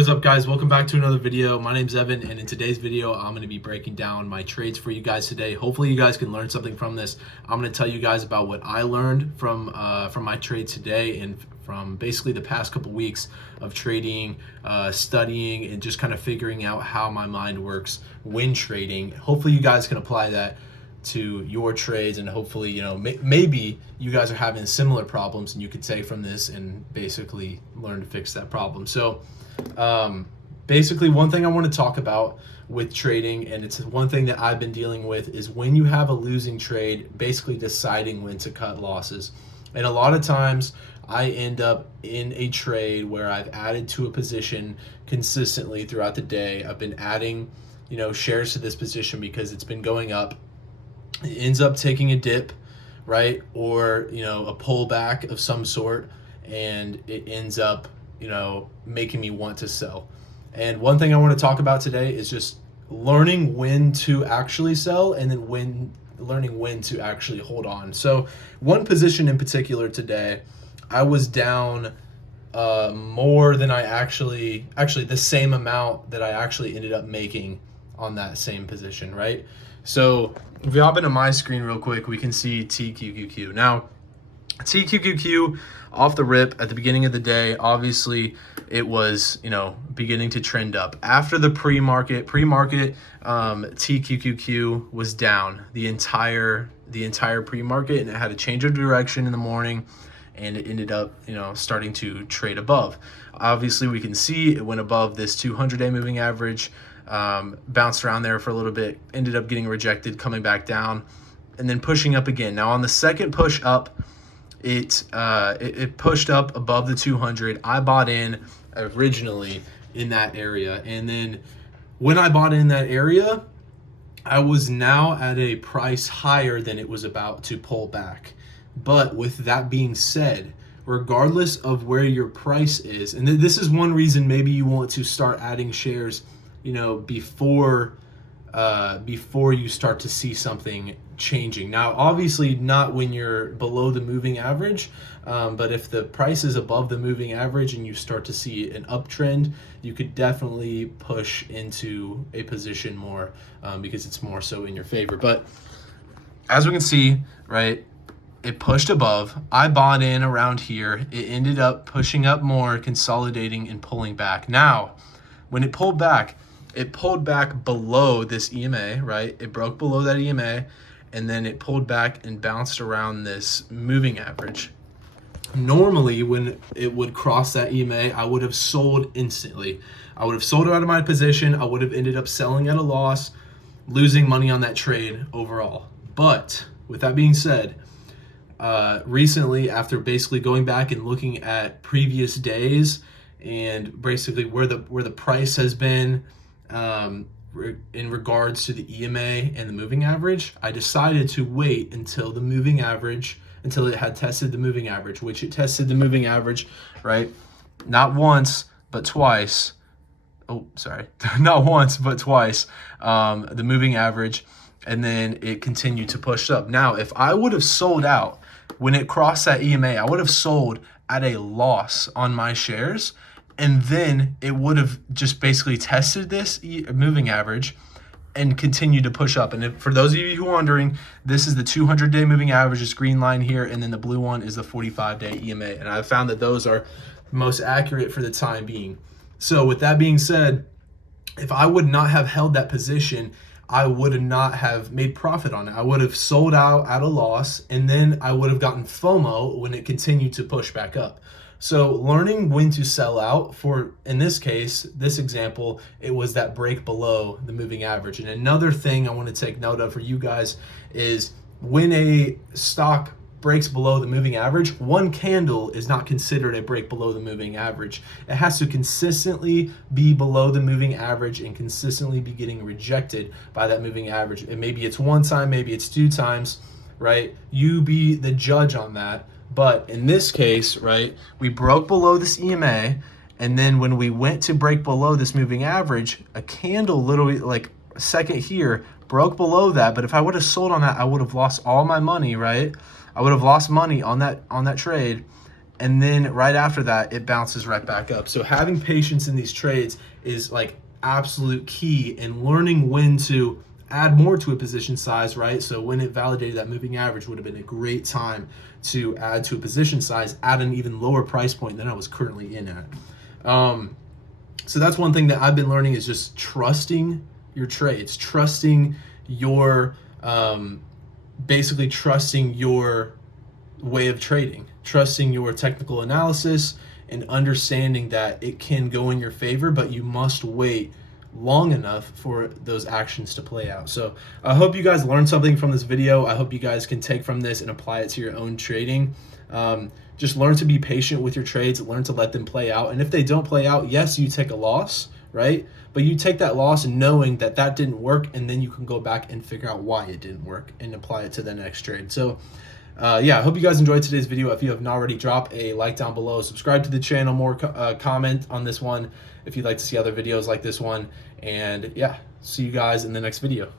What's up, guys? Welcome back to another video. My name's Evan, and in today's video I'm going to be breaking down my trades for you guys today. Hopefully you guys can learn something from this. I'm going to tell you guys about what I learned from my trade today and from basically the past couple weeks of trading, studying, and just kind of figuring out how my mind works when trading. Hopefully you guys can apply that to your trades, and hopefully, maybe you guys are having similar problems and you could take from this and basically learn to fix that problem. So basically, one thing I want to talk about with trading, and it's one thing that I've been dealing with, is when you have a losing trade, basically deciding when to cut losses. And a lot of times I end up in a trade where I've added to a position consistently throughout the day. I've been adding, shares to this position because it's been going up. It ends up taking a dip, right? Or, a pullback of some sort, and it ends up, making me want to sell. And one thing I want to talk about today is just learning when to actually sell, and then learning when to actually hold on. So one position in particular today, I was down more than actually the same amount that I actually ended up making on that same position, right? So if we hop into my screen real quick, we can see TQQQ. Now, TQQQ off the rip at the beginning of the day, obviously it was, beginning to trend up. After the pre-market, TQQQ was down the entire pre-market, and it had a change of direction in the morning, and it ended up, starting to trade above. Obviously, we can see it went above this 200-day moving average, bounced around there for a little bit, ended up getting rejected, coming back down, and then pushing up again. Now, on the second push up, it pushed up above the 200. I bought in originally in that area, and then when I bought in that area, I was now at a price higher than it was about to pull back. But with that being said, regardless of where your price is, and this is one reason maybe you want to start adding shares, before you start to see something changing. Now, obviously not when you're below the moving average, but if the price is above the moving average and you start to see an uptrend, you could definitely push into a position more, because it's more so in your favor. But as we can see, right, it pushed above. I bought in around here. It ended up pushing up more, consolidating and pulling back. Now, when it pulled back below this EMA, right? It broke below that EMA, and then it pulled back and bounced around this moving average. Normally, when it would cross that EMA, I would have sold instantly. I would have sold out of my position. I would have ended up selling at a loss, losing money on that trade overall. But with that being said, recently, after basically going back and looking at previous days and basically where the price has been, in regards to the EMA and the moving average, I decided to wait until it had tested the moving average, which it tested the moving average, right? Not once, but twice. Oh, sorry. Not once, but twice, the moving average, and then it continued to push up. Now, if I would have sold out when it crossed that EMA, I would have sold at a loss on my shares, and then it would have just basically tested this moving average and continued to push up. And for those of you who are wondering, this is the 200-day moving average, this green line here, and then the blue one is the 45-day EMA. And I've found that those are most accurate for the time being. So with that being said, if I would not have held that position, I would not have made profit on it. I would have sold out at a loss, and then I would have gotten FOMO when it continued to push back up. So learning when to sell out, for, in this case, this example, it was that break below the moving average. And another thing I want to take note of for you guys is when a stock breaks below the moving average, one candle is not considered a break below the moving average. It has to consistently be below the moving average and consistently be getting rejected by that moving average. And maybe it's one time, maybe it's two times, right? You be the judge on that. But in this case, right, we broke below this EMA, and then when we went to break below this moving average, a candle literally, like a second here, broke below that. But if I would have sold on that, I would have lost all my money, right? I would have lost money on that trade, and then right after that, it bounces right back up. So having patience in these trades is like absolute key, and learning when to add more to a position size, right? So when it validated that moving average would have been a great time to add to a position size at an even lower price point than I was currently in at. So that's one thing that I've been learning, is just trusting your trades, trusting your, basically trusting your way of trading, trusting your technical analysis, and understanding that it can go in your favor, but you must wait long enough for those actions to play out. So I hope you guys learned something from this video. I hope you guys can take from this and apply it to your own trading. Just learn to be patient with your trades, learn to let them play out. And if they don't play out, yes, you take a loss, right? But you take that loss knowing that that didn't work, and then you can go back and figure out why it didn't work and apply it to the next trade. So yeah, I hope you guys enjoyed today's video. If you have not already, drop a like down below, subscribe to the channel, more comment on this one if you'd like to see other videos like this one, and yeah, see you guys in the next video.